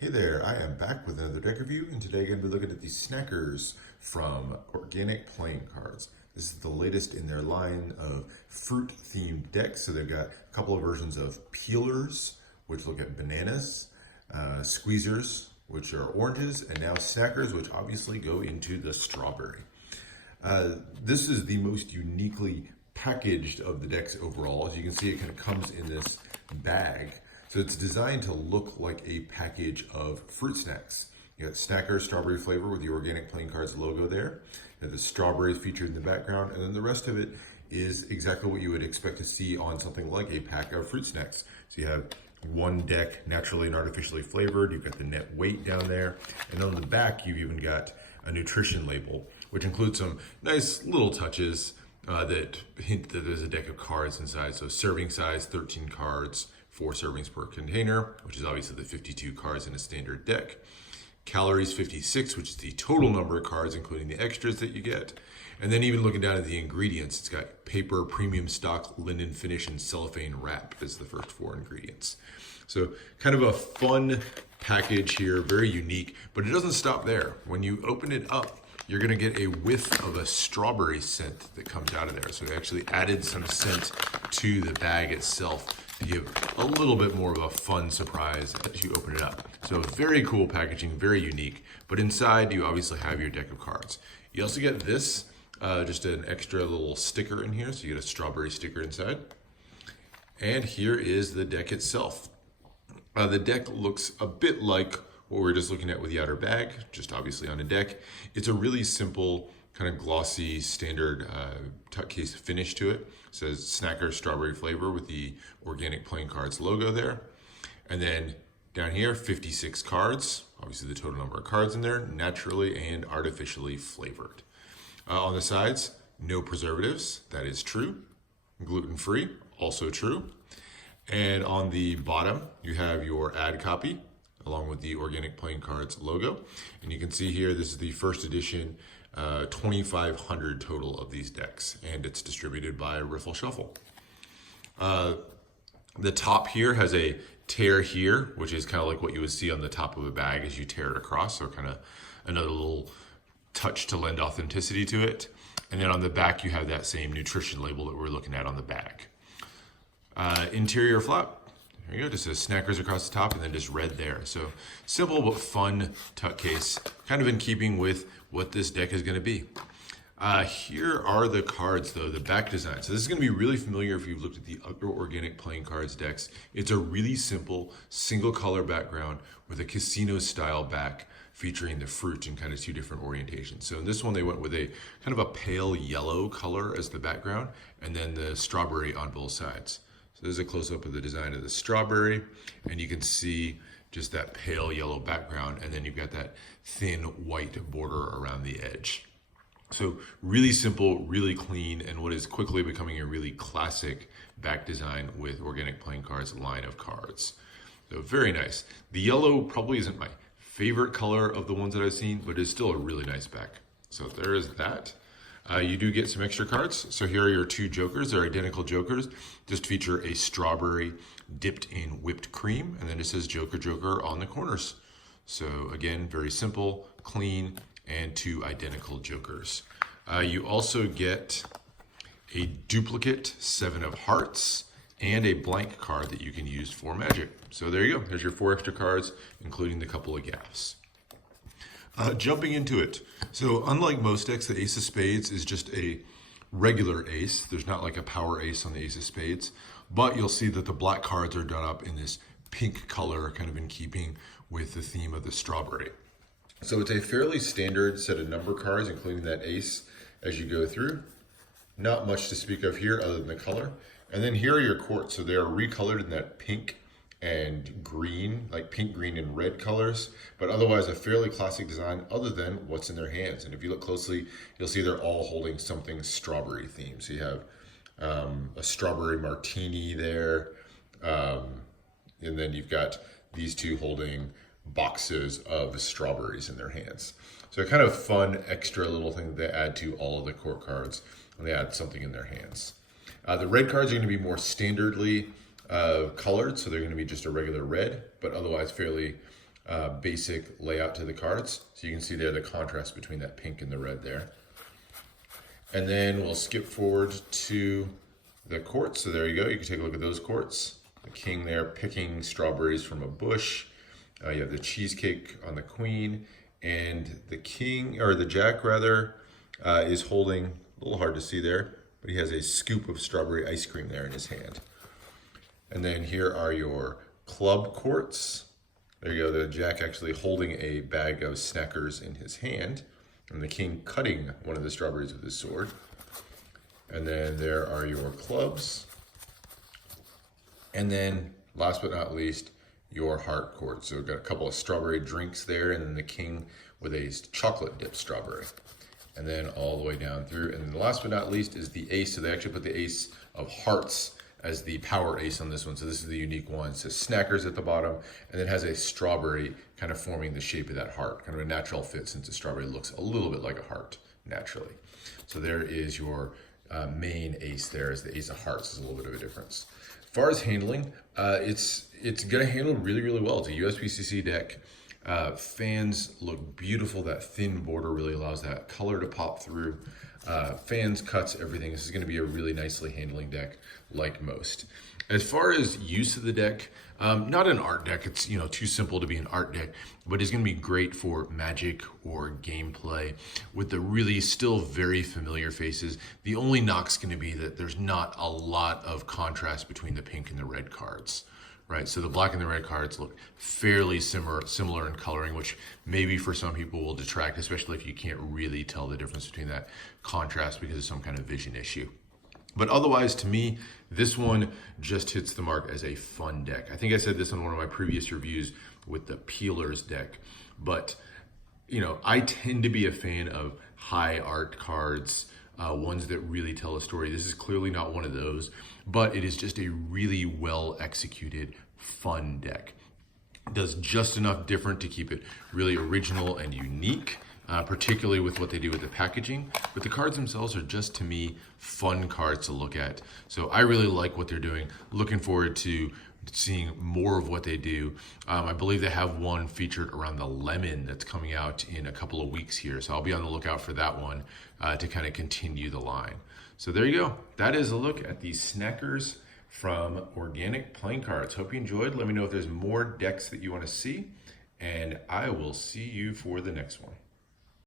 Hey there, I am back with another deck review, and today I'm going to be looking at the Snackers from Organic Playing Cards. This is the latest in their line of fruit-themed decks. So they've got a couple of versions of Peelers, which look at bananas, Squeezers, which are oranges, and now Snackers, which obviously go into the strawberry. This is the most uniquely packaged of the decks overall. As you can see, it kind of comes in this bag. So it's designed to look like a package of fruit snacks. You got Snacker strawberry flavor with the Organic Playing Cards logo there. You have the strawberries featured in the background, and then the rest of it is exactly what you would expect to see on something like a pack of fruit snacks. So you have one deck naturally and artificially flavored. You've got the net weight down there, and on the back you've even got a nutrition label, which includes some nice little touches that hint that there's a deck of cards inside. So serving size, 13 cards, 4 servings per container, which is obviously the 52 cards in a standard deck. Calories 56, which is the total number of cards, including the extras that you get. And then even looking down at the ingredients, it's got paper, premium stock, linen finish, and cellophane wrap as the first 4 ingredients. So kind of a fun package here, very unique, but it doesn't stop there. When you open it up, you're gonna get a whiff of a strawberry scent that comes out of there. So they actually added some scent to the bag itself to give a little bit more of a fun surprise as you open it up. So very cool packaging, very unique. But inside, you obviously have your deck of cards. You also get this, just an extra little sticker in here. So you get a strawberry sticker inside. And here is the deck itself. The deck looks a bit like what we were just looking at with the outer bag, just obviously on a deck. It's a really simple, kind of glossy, standard tuck case finish to it. It says Snacker strawberry flavor with the Organic Playing Cards logo there. And then down here, 56 cards, obviously the total number of cards in there, naturally and artificially flavored. On the sides, no preservatives, that is true. Gluten-free, also true. And on the bottom, you have your ad copy, along with the Organic Playing Cards logo. And you can see here, this is the first edition, 2,500 total of these decks, and it's distributed by RiffleShuffle. The top here has a tear here, which is kind of like what you would see on the top of a bag as you tear it across, so kind of another little touch to lend authenticity to it. And then on the back, you have that same nutrition label that we're looking at on the bag. Interior flap. There you go, just says Snackers across the top and then just red there. So simple but fun tuck case, kind of in keeping with what this deck is going to be. Here are the cards though, the back design. So this is going to be really familiar if you've looked at the other Organic Playing Cards decks. It's a really simple single color background with a casino style back featuring the fruit in kind of 2 different orientations. So in this one they went with a kind of a pale yellow color as the background and then the strawberry on both sides. So there's a close-up of the design of the strawberry, and you can see just that pale yellow background, and then you've got that thin white border around the edge. So really simple, really clean, and what is quickly becoming a really classic back design with Organic Playing Cards line of cards. So very nice. The yellow probably isn't my favorite color of the ones that I've seen, but it's still a really nice back. So there is that. You do get some extra cards. So here are your 2 jokers. They're identical jokers. Just feature a strawberry dipped in whipped cream, and then it says Joker Joker on the corners. So again, very simple, clean, and 2 identical jokers. You also get a duplicate 7 of hearts and a blank card that you can use for magic. So there you go. There's your 4 extra cards, including the couple of gaffs. Jumping into it. So unlike most decks, the Ace of Spades is just a regular ace. There's not like a power ace on the Ace of Spades, but you'll see that the black cards are done up in this pink color, kind of in keeping with the theme of the strawberry. So it's a fairly standard set of number cards, including that ace as you go through. Not much to speak of here other than the color. And then here are your courts. So they are recolored in that pink and green, like pink, green, and red colors, but otherwise a fairly classic design other than what's in their hands. And if you look closely, you'll see they're all holding something strawberry themed. So you have a strawberry martini there, and then you've got these 2 holding boxes of strawberries in their hands. So a kind of fun extra little thing that they add to all of the court cards when they add something in their hands. The red cards are going to be more standardly colored, so they're going to be just a regular red, but otherwise fairly basic layout to the cards. So you can see there the contrast between that pink and the red there. And then we'll skip forward to the courts. So there you go. You can take a look at those courts. The king there picking strawberries from a bush. You have the cheesecake on the queen, and the king, or the jack rather, is holding, a little hard to see there, but he has a scoop of strawberry ice cream there in his hand. And then here are your club courts. There you go, the jack actually holding a bag of Snickers in his hand, and the king cutting one of the strawberries with his sword. And then there are your clubs. And then, last but not least, your heart court. So we've got a couple of strawberry drinks there, and then the king with a chocolate dipped strawberry. And then all the way down through. And then last but not least is the ace. So they actually put the ace of hearts as the power ace on this one. So this is the unique one. It says Snackers at the bottom, and then has a strawberry kind of forming the shape of that heart. Kind of a natural fit, since the strawberry looks a little bit like a heart naturally. So there is your main ace there, as the ace of hearts is a little bit of a difference. As far as handling, it's going to handle really, really well. It's a USPCC deck. Fans look beautiful. That thin border really allows that color to pop through. Fans, cuts, everything. This is going to be a really nicely handling deck, like most. As far as use of the deck, not an art deck. It's too simple to be an art deck, but it's going to be great for Magic or gameplay with the really still very familiar faces. The only knock's going to be that there's not a lot of contrast between the pink and the red cards. Right, so the black and the red cards look fairly similar in coloring, which maybe for some people will detract, especially if you can't really tell the difference between that contrast because of some kind of vision issue. But otherwise, to me, this one just hits the mark as a fun deck. I think I said this on one of my previous reviews with the Peelers deck, but I tend to be a fan of high art cards, ones that really tell a story. This is clearly not one of those, but it is just a really well executed, fun deck. It does just enough different to keep it really original and unique, particularly with what they do with the packaging. But the cards themselves are just, to me, fun cards to look at. So I really like what they're doing. Looking forward to seeing more of what they do. I believe they have one featured around the lemon that's coming out in a couple of weeks here. So I'll be on the lookout for that one to kind of continue the line. So there you go. That is a look at the Snackers from Organic Playing Cards. Hope you enjoyed. Let me know if there's more decks that you want to see, and I will see you for the next one.